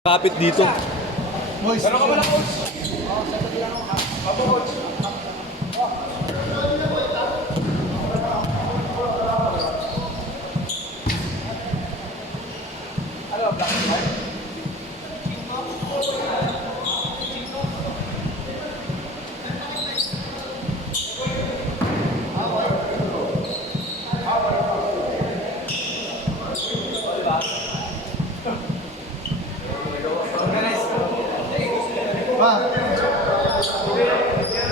Kapit dito. Boys, Pero ka pala, coach. Apo, coach. Ano, black and white? pa.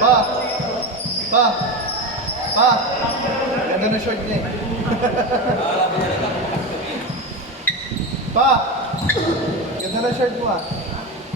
Pa. Pa. Pa. Ganda na short niya eh. Pa. Ganda na shirt mo ah.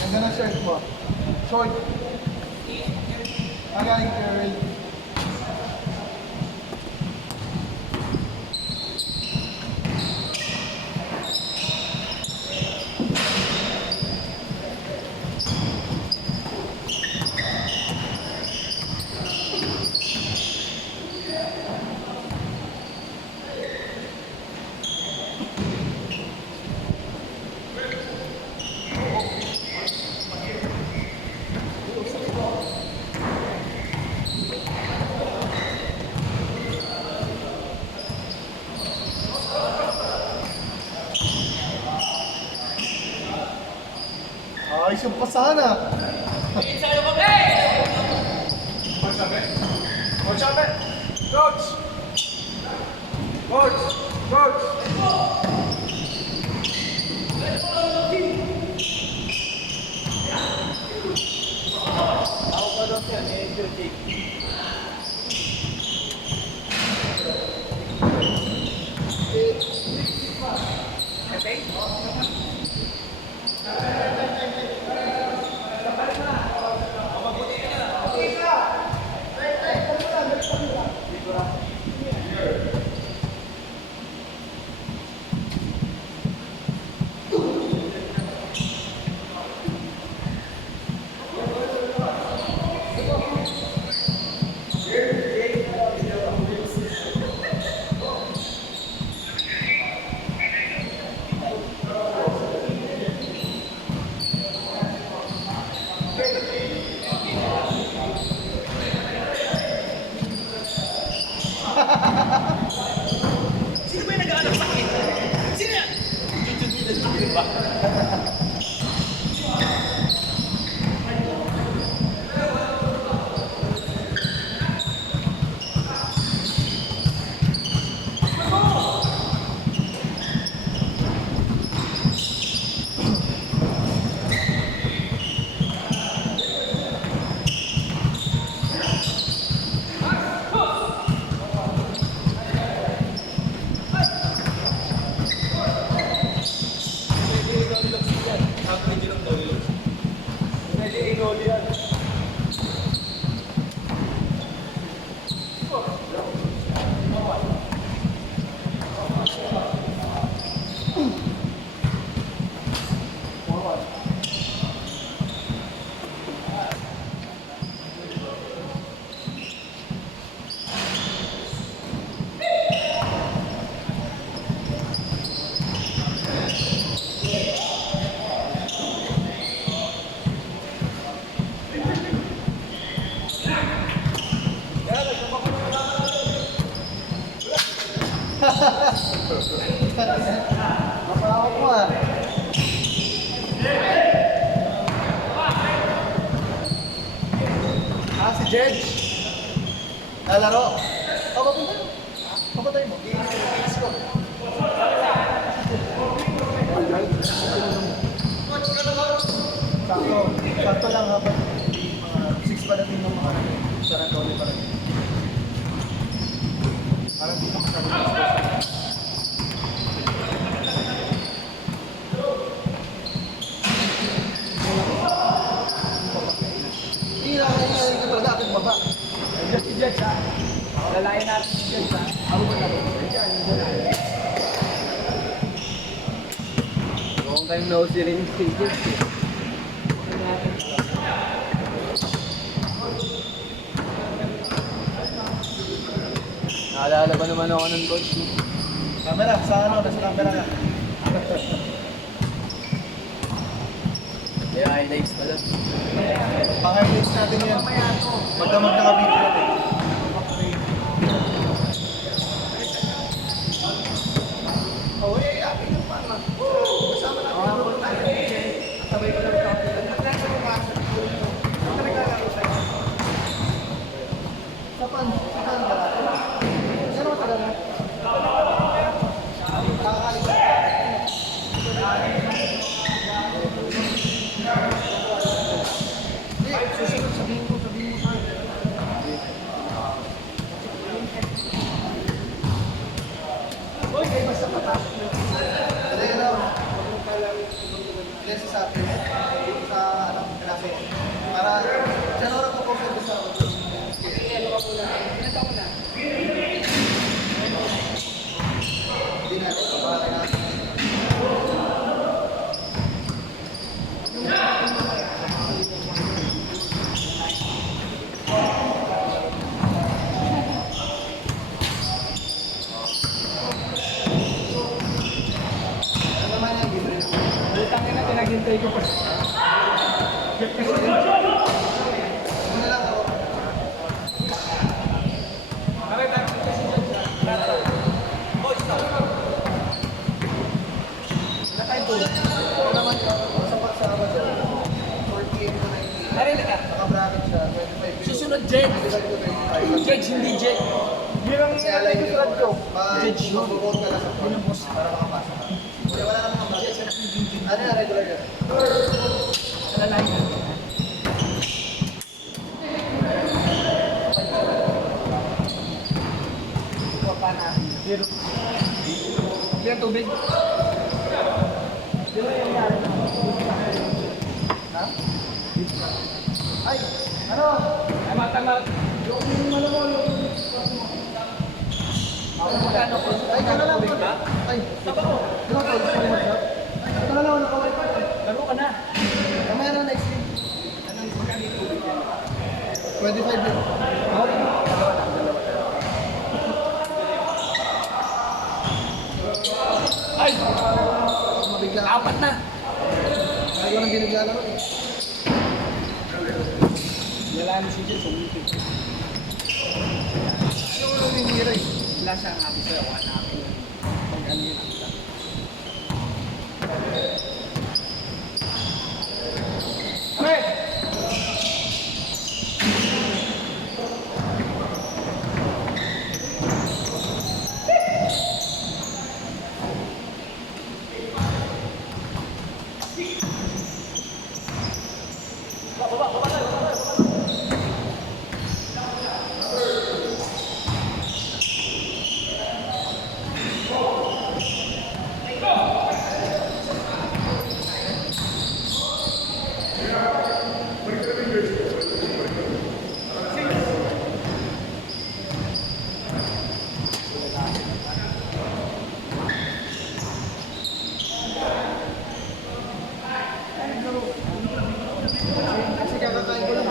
Ganda na shirt mo. Short. Magaling girl. Ayos yung pasana. Coach, Abe. Coach. Coach. Coach. Ako pa daw siya, medyo take. Sino ba yung nag-aanap sa akin? Sino yan? Di ba? Napakawak mo ah. Si Jedge. Lalaro. Papunta mo. Papunta mo. I-iis ko. Sakto. Sakto lang habang mga 6 pa natin ng mga sarantoli pa rin. Parang di ka masyadong. Hindi ka talaga aking baba. Si Jets, ha? Lalayan natin si Jets, ha? Ako ba na ba? Long time no see rin si Jets. Naalala ba naman ako ng coach? Camera, sa ano? Nasa camera ka. May highlights pala. Pang-highlights natin yan. Magdamag naka-video yan eh. Oh, eh, akin yung pan lang. Kasama natin yung grupo natin. Sabay ko lang ito. Kapan? Kapan ka natin? Sino matagal na? Nakakalit. Susunod, sabihin mo sa Uy, kayo basta patasok mo. Kasi ano, ilan sa akin, sa klase. Para, siya na ako po sa ano ka muna? Ilan taon na? Hindi natin, kapahalay natin. Tangin na, pinaghintay ko pa. Ano lang ako? Bakit ang kasi dyan sa lahat? Boy, stop. Wala tayong tulog. Ano naman yun? Sa Sabado, 4 PM to 9 PM. Narinig ka? Naka-bracket siya, 25 PM. Susunod, Jet. 25 to 35. Judge, hindi Jet. Yun ang Kasi alay nito. susunod ko. Mag-vote ka lang sa phone para makapasok ka. Kasi wala naman ang bracket. Ano yung regular yan? Lalaki. Ito pa na. Zero. Ilang tubig? Di ba yung nangyari na? Ha? Ay! Ano? Ay, matama. Yung ano mo, yung... Magkano ko? Ay, ka na lang. Ay, taba ko. Di ba ko? Sorry, what's up? Ito na lang, naka-wifi. Laro ka na. Kamaya na next week. 25 yun. Ay! Mabigla. Apat na. Ayaw nang binigla naman eh. Wala na si Jet sa meeting. Yung ulo ni Mira eh. Wala siya nga ako sa'yo. Wala ako yun. Pag ano yun ang isa. Amen! Kasi kakakain ko lang.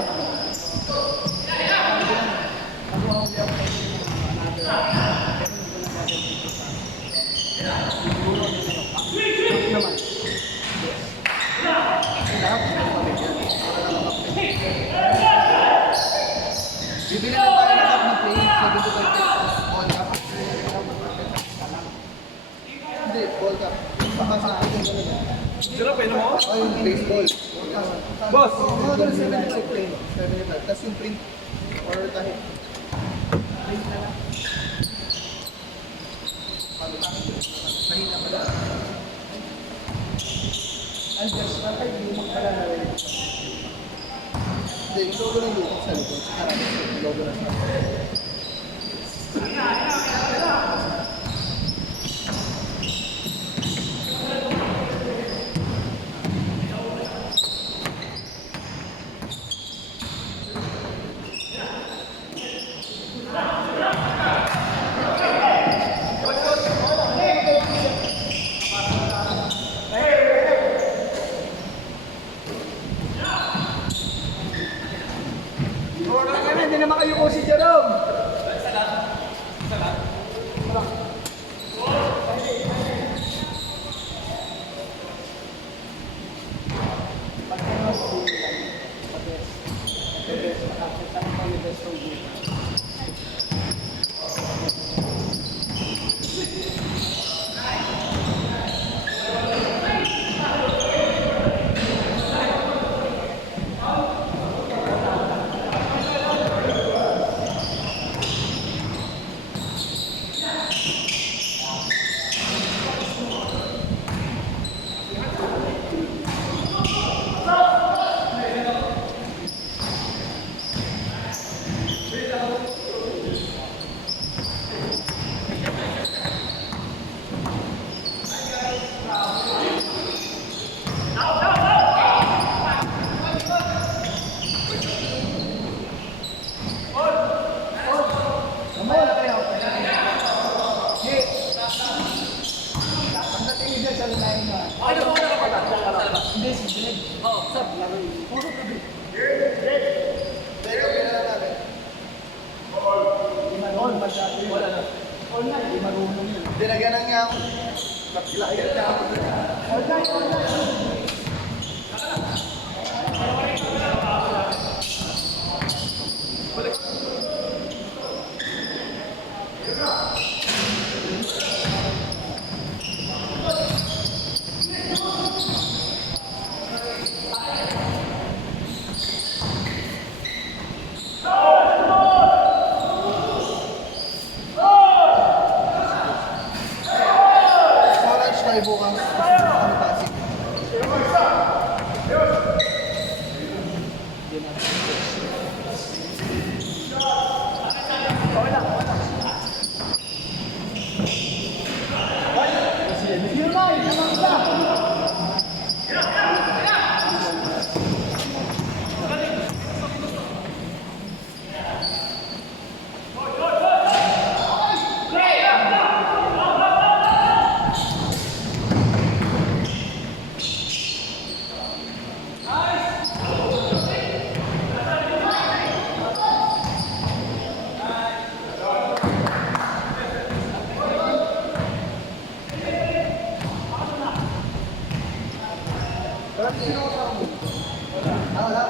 Bibili lang tayo ng cup na play, 7 to 30. Ball cup. Hindi, ball cup. Baka sa akin yung ganun. Sarap eh, no mo? Oh, yung baseball. Boss! Mga ganun, 75 play. 75. Tapos yung print or tahi. Hindi, yung logo ng lupa sa likod. Sa harap, yung logo na sa Hindi naman kayo po si Jerome! Pag Oh, sab. Pero kailangan natin. Wala na. All night, di marunong yun. Dinaganan niya ako. Napilagyan niya ako. All night, all night. Orange tayo bukas. Ano kasi? Yun na, yun ang isa. Pero sino ko sa mo? Ah, wala.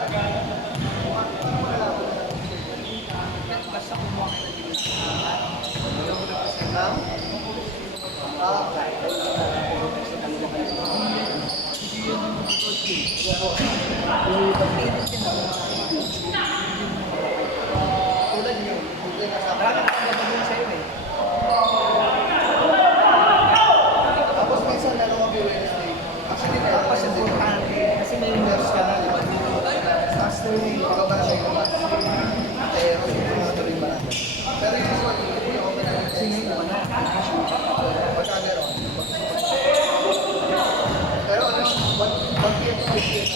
Basta kumuha ka ng Ma'am? Ah, tulad niyo. Tulad na sa akin. Marami na nagagawin sa'yo eh. Tapos minsan lalo kami Wednesday. Actually, Tapos importante. Kasi may nurse ka na, di ba? Master ni ikaw ba na siya yung mas? Eh, kasi ito mga tuloy ba natin. Pero yung mga hindi ako ba na Sino yung mga pagka meron. Pero ano, 1 p.m. to 5 p.m.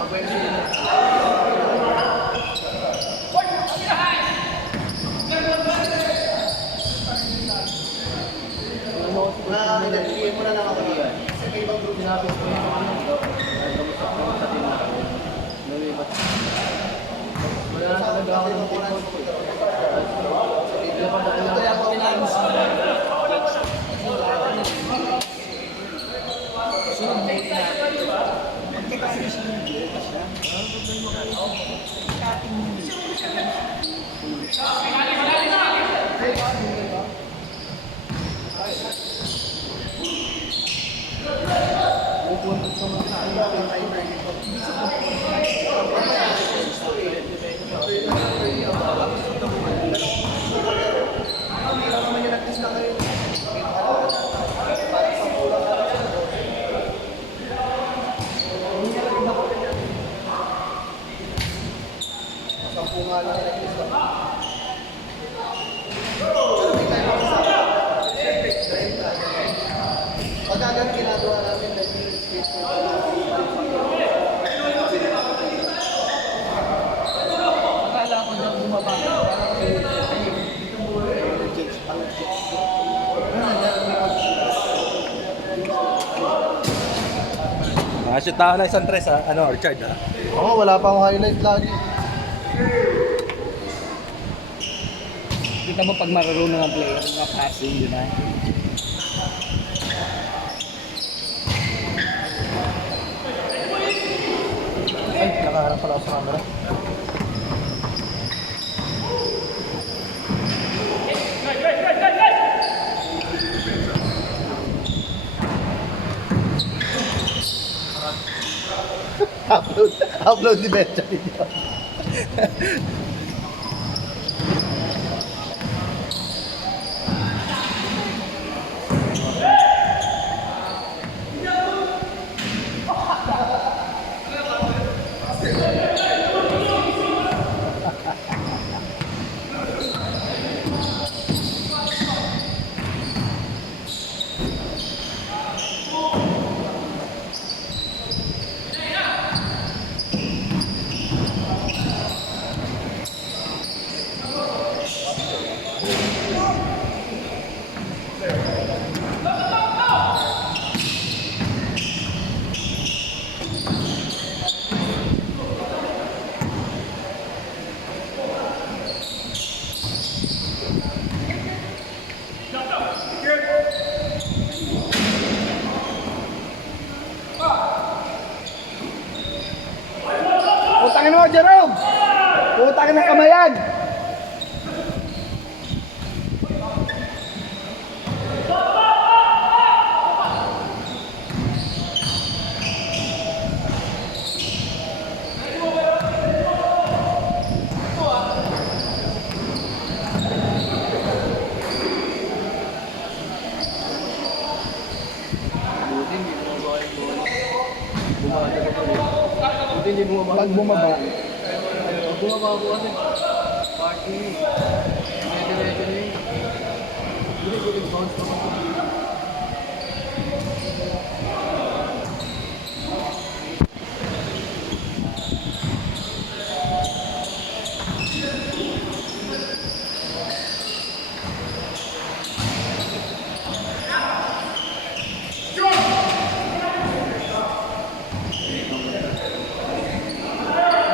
Pag Wednesday. Identify mo na lang ako dito. Kasi may ibang group na Sinapit ko yung ano. Dahil kamusta ko sa team natin. Lumibat. Wala na talaga ako ng team coach ko. Kaya pa dahil lang. Kaya ako pinagos. Sunod na yun natin. Pagkita kasi sunod yun pa siya. Cutting mo yun. naman yung nag-test na kayo. Parang sa kulang ka lang. Sampu nga lang yung nag-test na. Pero may time ako sa siyempre, drive ka. Pagka ganun ginagawa namin, nag-test ko. Akala ko na bumaba. Shoot na ako na isang tres ha, ano, Richard ha. Oo, wala pa akong highlight lagi. Kita mo pag marunong ang player, mga passing, yun na. Ay, nakaharap pala ako sa camera. Upload ni Benjamin yun. mo, Jerome! Puta ka ng kamayan! Buti hindi bumaba yung bola. Bumaba ka pa rin. Buti hindi bumaba. Pag bumaba, Pag bumaba po kasi, party. Diretso na yun. Buti bounce pa pa.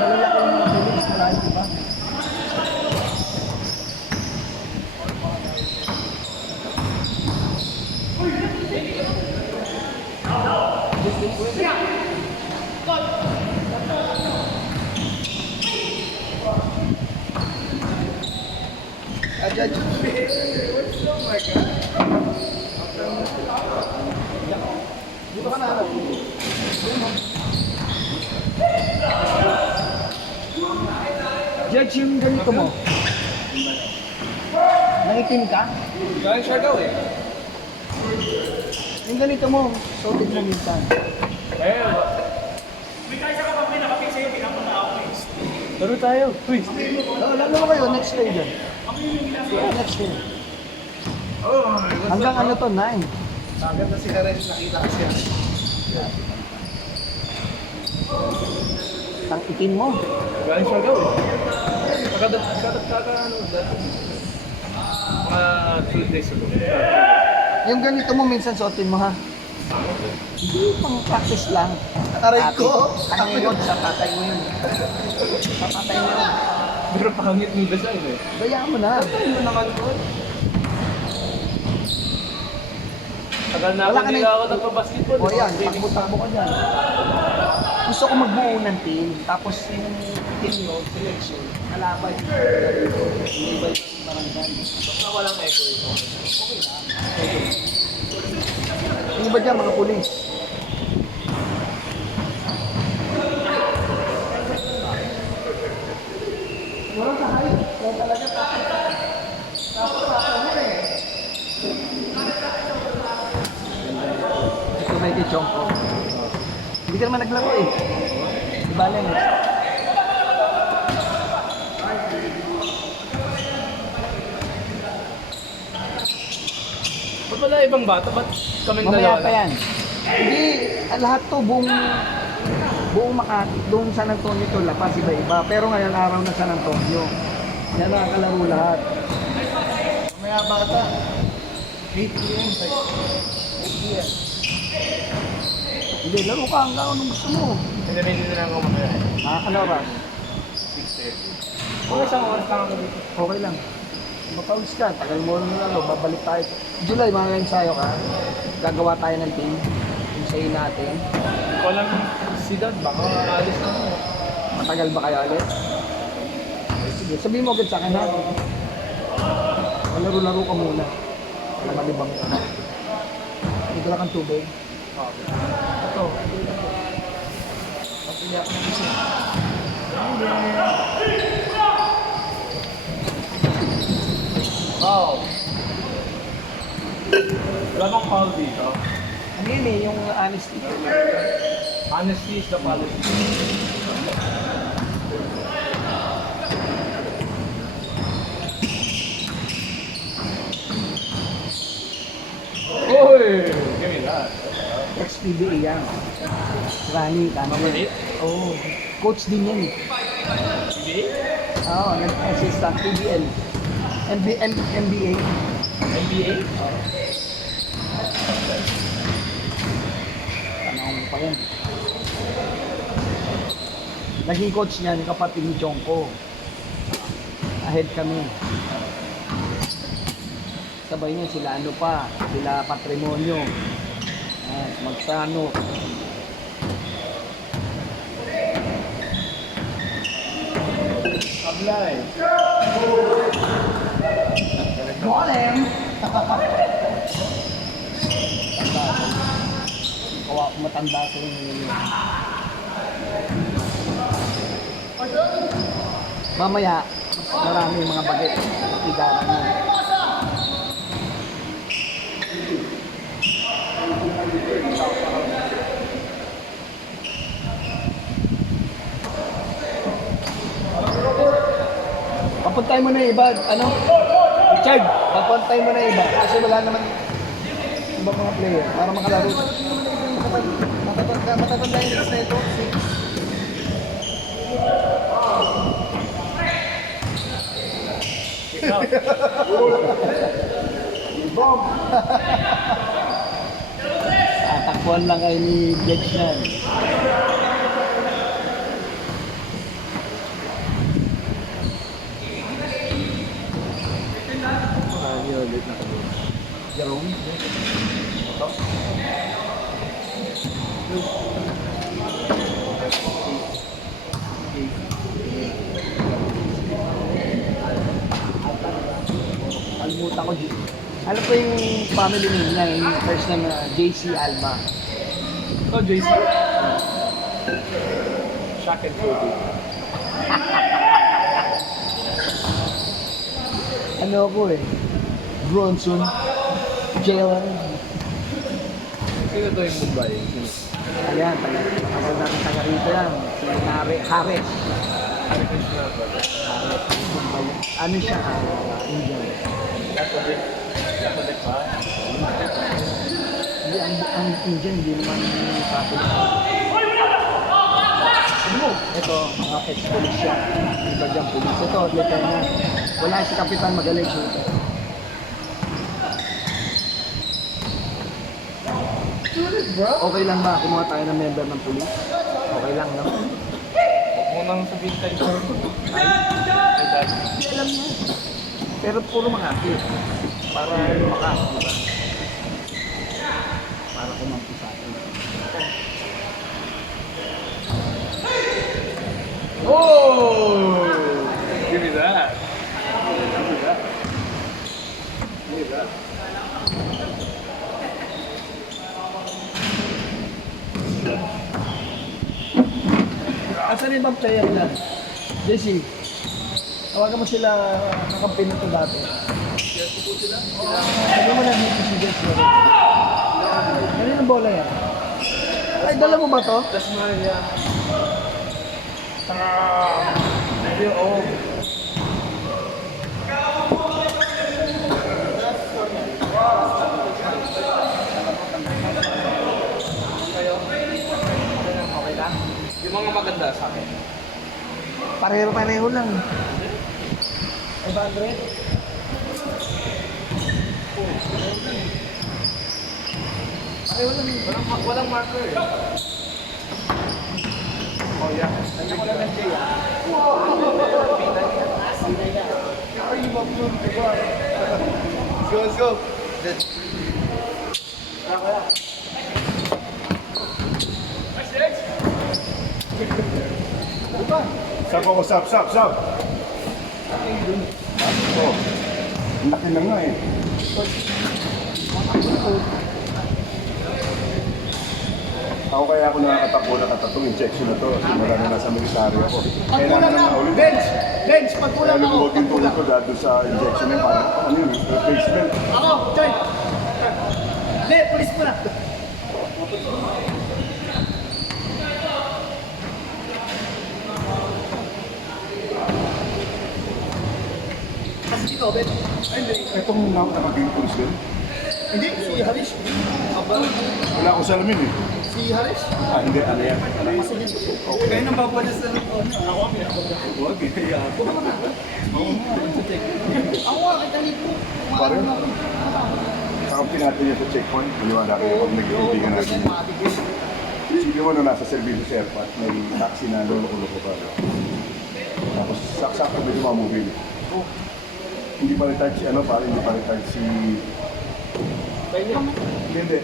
malalaki yung mga Philips, marami di ba? Adjudge. Dito ka na harap. Judge, yung ganito mo. Nangitim ka? Gawin siya daw eh. Yung ganito mo, suotin mo minsan. Laro tayo. Twist. Alam mo kayo, next day dyan. Next day. Hanggang ano to, 9. Sagad na si Karen, nakita ko siya. Tang itin mo. Gawin siya daw eh. Ano, dati. Mga 2 days ago. Yung ganito mo, minsan suotin mo ha. Hindi, pang practice lang. Aray ko! Ano yun, sa tatay mo yun. Sa tatay mo yun. Pero pangit yung design eh. Bayaan mo na. Ano naman po? Tagal na Wala ako ka hindi na- ako nagpa-basketball. O yan, takbo-takbo ka dyan. Gusto ko magbuo ng team, tapos yung team nyo, selection, kalaban. Hindi ba yung barangay? Basta walang echo ito. Yung iba dyan, mga pulis. Wala sa height. Wala talaga tapos. Tapos ako mo eh. Ito may kichong ko. Hindi ka naman naglaro eh. Di ba lang eh. Ba't wala ibang bata? Ba't kami Mamaya dalawa pa lang? yan. Hindi, lahat to buong Makati, doon San Antonio to, La Paz, iba-iba. Pero ngayon araw na San Antonio. Yan nakakalaro lahat. Mamaya bata. 8 p.m. Hindi, laro ka hanggang anong gusto mo. Pinamili na lang ako mamaya. Ano oras? 6:30. Kung isang oras lang ako dito. Okay lang. Mapawis ka, tagal mo na lalo, babalik tayo. July, mga ensayo ka. Gagawa tayo ng team. Ensayin natin. Hindi ko alam si Dad, baka alis na ako. Matagal ba kayo ulit? Sige, sabihin mo agad sa akin ha. Laro-laro ka muna. Para malibang ka. Ito lang ang tubig. Ito. Pagpiyak na kasi. Wow! Wala bang foul dito? Ano yun eh, yung honesty. Honesty is the policy. Oy! Give me that. Ex-PBA yan. Rani, kano Mabait? Oo. Coach din yan eh. Hindi? Oo, nag-assistant PBL. MBA. NBA? Tanong pa yan. Naging coach niyan, kapatid ni Chongko. Ahead kami. Sabay niya sila ano pa, sila Patrimonio. Magsano. bigla eh. Golem! Kawa ko matanda ko rin yun. Mamaya, marami yung mga bagay. Higaran mo. Papuntay mo na yung iba, ano? Richard, papuntay mo na yung iba. Kasi wala naman ibang mga player para makalaro. Matatanda yung list na ito. Tatakbuhan lang kayo ni Judge yan. Jerome? Kalimutan ko, alam ko yung family name niya, yung first name na JC Alba. Ito, JC. Shaq and Kobe. Ano ako eh? Bronson, Jalen. Sino to yung Mumbai? Ayan, tagal natin taga rito yan. Si Harris. Ano siya? Indian. Catholic. Catholic ba? Hindi, ang Indian, hindi naman Catholic. Ito, mga ex-police siya. Iba dyan, police. Ito, lieutenant. Wala si Kapitan, magaling siya. Okay lang ba? Kumuha tayo ng member ng police? Okay lang, no? Huwag mo nang sabihin tayo. Ay, dad. Hindi alam niya. Pero puro mga akit. Para lumakas, di ba? Para kumampi sa atin. Oh! Give me that. Give me that. Give me that. Asan yung ibang player dyan? JC, tawagan mo sila kakampi nito dati. Sabi mo na dito si JC. Ano yung bola yan? Ay, dala mo ba to? That's my, Maybe, oh. Okay lang? Yung mga maganda sa akin. Pareho-pareho lang. 500? Pareho lang. Walang marker eh. Oh yeah. Nandiyan ko lang ng Jay, ah. Let's go. Sab ako, sab. Oh, ang laki na nga eh. Ako kaya ako nakakatakbo na katatong injection na to. Simula na nasa military ako. Kailangan na ulit. Bench, Kaya pagkulang ako. lumuwag yung tulog ko dahil doon sa injection na yung parang, ano yun, replacement. Ako, Joy. Hindi, pulis mo na. Kasi dito, Ben. Ay, hindi. Itong nakaging pulis din. Hindi, si Haris. Wala akong salamin eh. Si Haris. Ah, hindi. Ano yan? Kayo nang babalas na rin. Huwag eh. Kaya ako. Ako nga, kita dito. Parang, kakampi natin yun sa checkpoint. Maliwala kayo pag nag-iibigan natin yun. Sige mo nung nasa service sa airport, may taxi na lolo-lolo pa. Tapos saksak na medyo mamubili. Hindi pa rin si ano pare, hindi pa rin si... Hindi,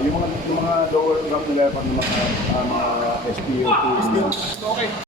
yung mga lower rank nila pa ng mga SPO2.